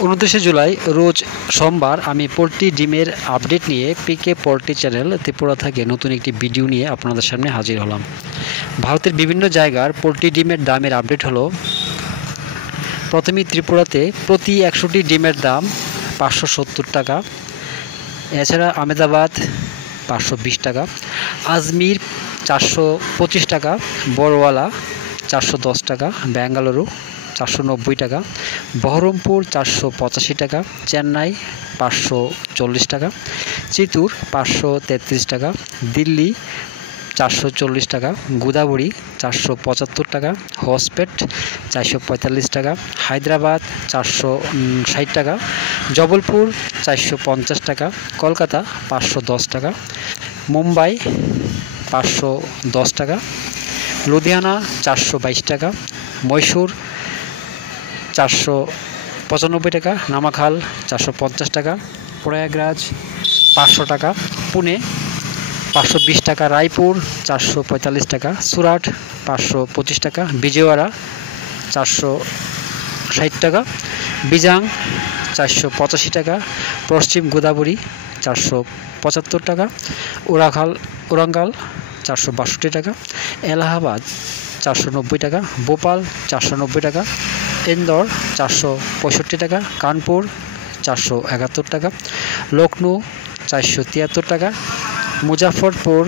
29 জুলাই রোজ সোমবার আমি পোল্ট্রি ডিমের আপডেট নিয়ে পিকে পোল্ট্রি চ্যানেল ত্রিপুরা থেকে নতুন একটি ভিডিও নিয়ে আপনাদের সামনে হাজির হলাম। ভারতের বিভিন্ন জায়গার পোল্ট্রি ডিমের দামের আপডেট হলো। প্রথমেই ত্রিপুরাতে প্রতি 100টি ডিমের দাম 570 টাকা। এছাড়া আহমেদাবাদ 520 টাকা, আজমির 425 টাকা, বড়ওয়ালা 410 টাকা, বেঙ্গালুরু 490 টাকা, বহরমপুর 485 টাকা, চেন্নাই 540 টাকা, চিতুর 533 টাকা, দিল্লি 440 টাকা, গোদাবরী 475 টাকা, হসপেট 445 টাকা, হায়দ্রাবাদ 460 টাকা, জবলপুর 450 টাকা, কলকাতা 510 টাকা, মুম্বাই 510 টাকা, লুধিয়ানা 422 টাকা, মহীশূর 495 টাকা, নামাখাল 450 টাকা, প্রয়াগরাজ 500 টাকা, পুনে 520 টাকা, রায়পুর 445 টাকা, সুরাট 525 টাকা, বিজয়ওয়াড়া 460 টাকা, বিজাং 485 টাকা, পশ্চিম গোদাবরী 475 টাকা, ওরাঙ্গাল 462 টাকা, এলাহাবাদ 490 টাকা, ভোপাল 490 টাকা, ইন্দোর 465 টাকা, কানপুর 471 টাকা, লখনৌ 473 টাকা, মুজাফরপুর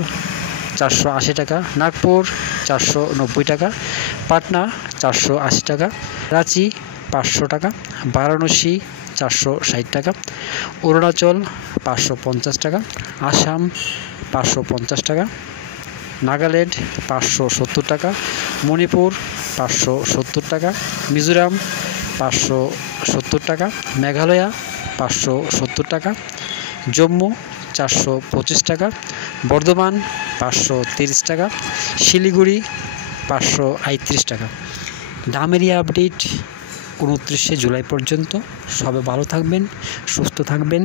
480 টাকা, নাগপুর 490 টাকা, পাটনা 480 টাকা, রাঁচি 500 টাকা, বারাণসী 460 টাকা, অরুণাচল 550 টাকা, আসাম 550 টাকা, নাগাল্যান্ড 570 টাকা, মণিপুর 570 টাকা, মিজোরাম 570 টাকা, মেঘালয়া 570 টাকা, জম্মু 425 টাকা, বর্ধমান 530 টাকা, শিলিগুড়ি 538 টাকা। দামের আপডেট 29 জুলাই পর্যন্ত। সবাই ভালো থাকবেন, সুস্থ থাকবেন।